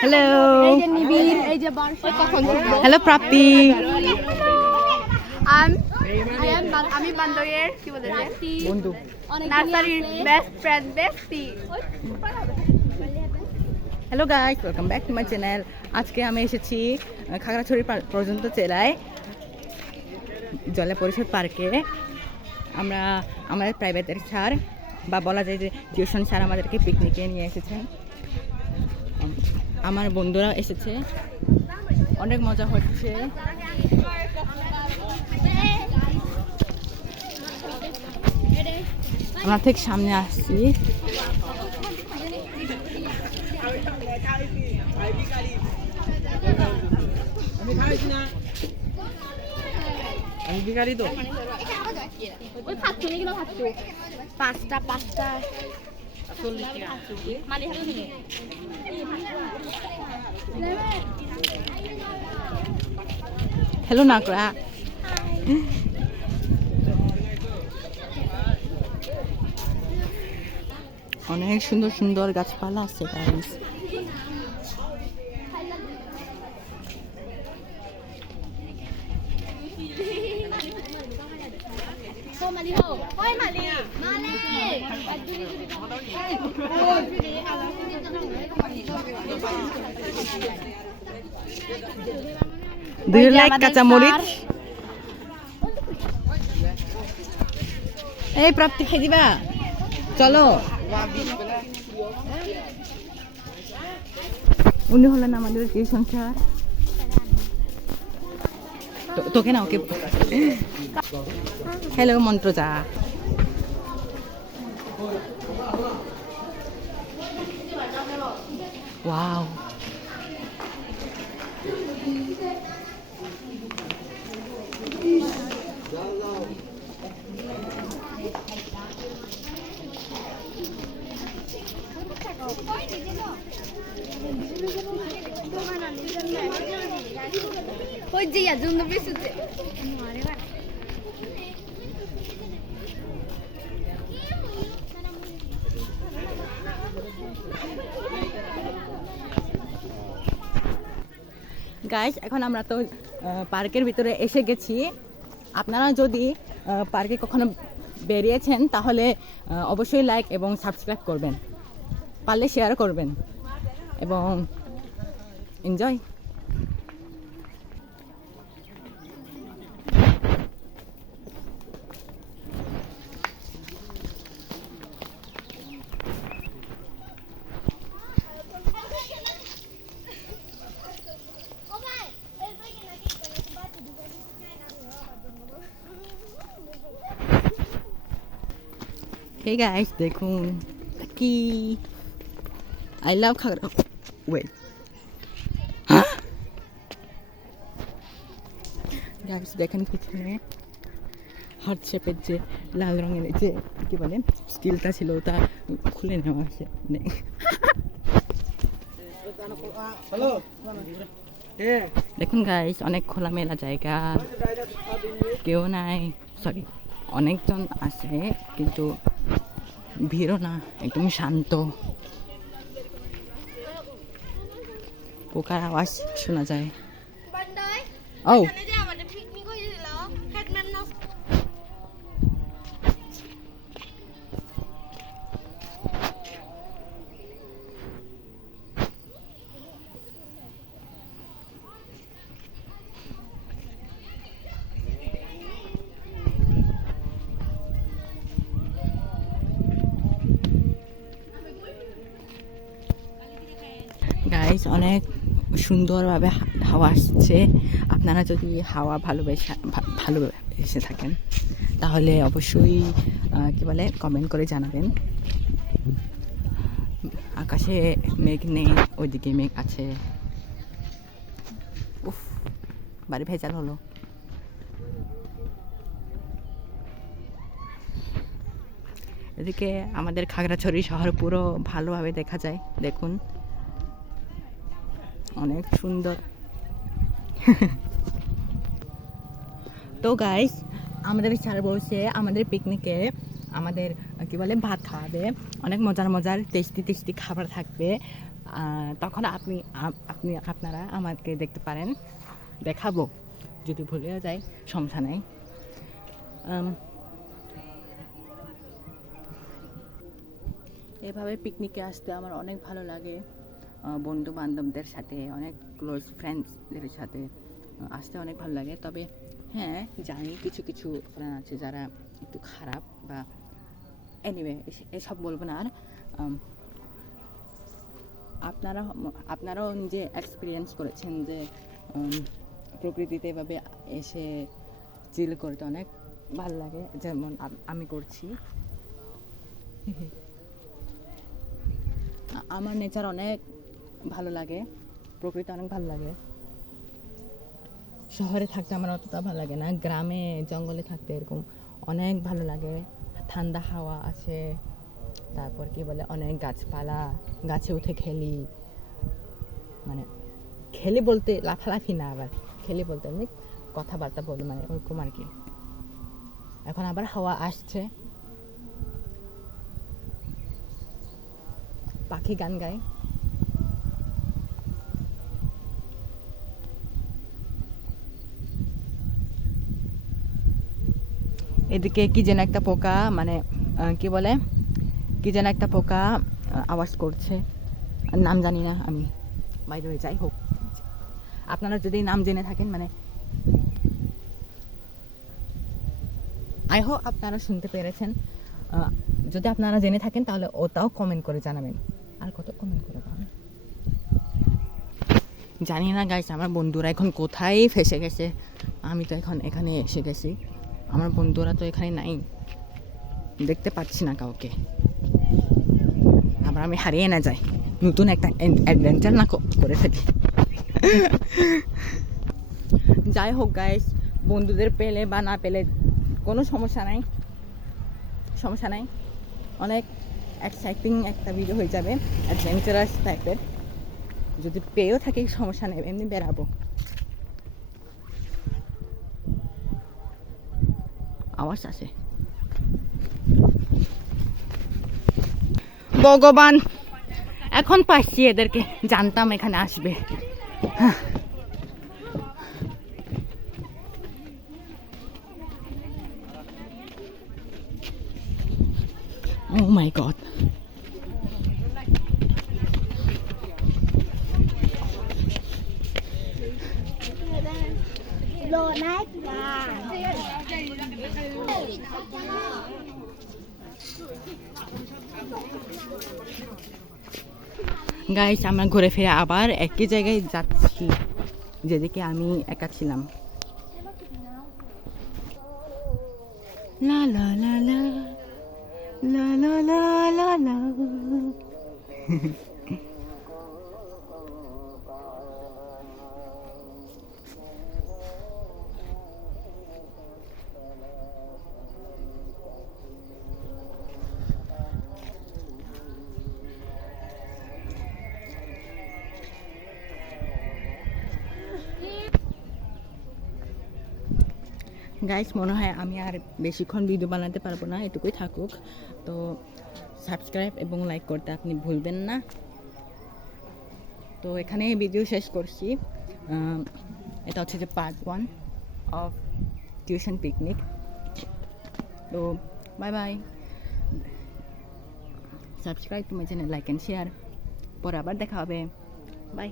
Hello এই যে নিবিড়, এই যে বর্ষা কখন ঢুকলো? হ্যালো প্রাপ্তি আমি বান্দরের কি বলে বন্ধু নার্সারির best friend বেস্টি। Hello guys, welcome back to my channel. আজকে আমি এসেছি খাগড়াছড়ি পর্যন্ত জেলায় জলা পরিষদ পার্কে। আমরা আমাদের প্রাইভেটের স্যার বা বলা যায় যে টিউশন স্যার আমাদেরকে পিকনিকে নিয়ে এসেছেন। আমার বন্ধুরা এসেছে, অনেক মজা হচ্ছে। আমরা ঠিক সামনে আসছি। আমি ভিখারি তো। ওই ভাতু নিগুলো ভাতু পাঁচটা মালি হাতে নিয়ে হ্যালো নাকরা, অনেক সুন্দর সুন্দর গাছপালা আছে গাইস। Do you like কাঁচামরিচ? এই প্রাপ্তি খেয়ে দিবা, চলো। উনি হলেন আমাদের টিউশন স্যার। তোকে না, ওকে। হ্যালো মন্ত্রজা। ওয়াও, ওই যে জন্য বেসুতে গাইস, এখন আমরা তো পার্কের ভিতরে এসে গেছি। আপনারা যদি পার্কে কখনো বেরিয়েছেন তাহলে অবশ্যই লাইক এবং সাবস্ক্রাইব করবেন, পারলে শেয়ার করবেন এবং এনজয়। Hey guys, দেখুন কি I love Khagra. Wait, guys দেখেন পিছনে হার্ট শেপের যে লাল রঙের যে কি বলেন স্টিলটা ছিল, ওটা খুলে নেওয়া আছে। দেখুন গাইস, অনেক খোলামেলা জায়গা, কেউ নাই, সরি অনেকজন আছে কিন্তু ভিড়ও না, একদম শান্ত। পোকার আওয়াজ শোনা যায়। ও গাইস, অনেক সুন্দরভাবে হাওয়া আসছে। আপনারা যদি হাওয়া ভালোবেসে থাকেন তাহলে অবশ্যই কি বলে কমেন্ট করে জানাবেন। আকাশে মেঘ নেই, ওইদিকে মেঘ আছে। উফ, বাড়ি ভেজাল হলো। এদিকে আমাদের খাগড়াছড়ি শহর পুরো ভালোভাবে দেখা যায়, দেখুন অনেক সুন্দর। তো গাইস, আমাদের স্যার বলছে আমাদের পিকনিকে আমাদের কি বলে ভাত খাওয়াবে, অনেক মজার মজার টেস্টি টেস্টি খাবার থাকবে। তখন আপনারা আমাকে দেখতে পারেন, দেখাবো। যদি ভুলেও যায় সমস্যা নেই। এভাবে পিকনিকে আসতে আমার অনেক ভালো লাগে। বন্ধু বান্ধবদের সাথে, অনেক ক্লোজ ফ্রেন্ডসদের সাথে আসতে অনেক ভালো লাগে। তবে হ্যাঁ, জানি কিছু কিছু ফ্রেন্ড আছে যারা একটু খারাপ, বা এনিওয়ে এসব বলবো না। আর আপনারাও নিজে এক্সপিরিয়েন্স করেছেন যে প্রকৃতিতে এভাবে এসে চিল করতে অনেক ভালো লাগে, যেমন আমি করছি। আমার নেচার অনেক ভালো লাগে, প্রকৃতি অনেক ভালো লাগে। শহরে থাকতে আমার অতটা ভালো লাগে না, গ্রামে জঙ্গলে থাকতে এরকম অনেক ভালো লাগে। ঠান্ডা হাওয়া আছে, তারপর কি বলে অনেক গাছপালা, গাছে উঠে খেলি। মানে খেলি বলতে লাফালাফি না, আবার খেলি বলতে এমনি কথাবার্তা বলি, মানে ওরকম আর কি। এখন আবার হাওয়া আসছে, পাখি গান গায়। এদিকে কি যেন একটা পোকা, মানে কি বলে কি যেন একটা পোকা আওয়াজ করছে, নাম জানি না আমি, বাইরে হয়ে যাই হোক। আপনারা যদি নাম জেনে থাকেন, মানে আই হোপ আপনারা শুনতে পেরেছেন। যদি আপনারা জেনে থাকেন তাহলে ওটাও কমেন্ট করে জানাবেন। আর কত কমেন্ট করে পাবেন জানি না গাইস। আমার বন্ধুরা এখন কোথায় ফেসে গেছে, আমি তো এখন এখানে এসে গেছি। আমার বন্ধুরা তো এখানে নাই, দেখতে পাচ্ছি না কাউকে। আবার আমি হারিয়ে না যাই, নতুন একটা অ্যাডভেঞ্চার না করে ফেলি। যাই হোক গাইস, বন্ধুদের পেলে বা না পেলে কোনো সমস্যা নাই। অনেক এক্সাইটিং একটা ভিডিও হয়ে যাবে, অ্যাডভেঞ্চারাস টাইপের। যদি পেয়েও থাকি সমস্যা নেই, এমনি বেরাবো। আওয়াজ আসে, ভগবান এখন পাচ্ছি এদেরকে, জানতাম এখানে আসবে। Oh my god. গাইস, আমরা ঘুরে ফিরে আবার একই জায়গায় যাচ্ছি, যেদিকে আমি একা ছিলাম। লা লা লা লা লা লা লা লা লা। গাইস, মনে হয় আমি আর বেশিক্ষণ ভিডিও বানাতে পারবো না, এটুকুই থাকুক। তো সাবস্ক্রাইব এবং লাইক করতে আপনি ভুলবেন না। তো এখানে ভিডিও শেষ করছি। এটা হচ্ছে যে পার্ট 1 অফ টিউশন পিকনিক। তো bye bye, subscribe to my channel, like and share. পরে আবার দেখা হবে, বাই।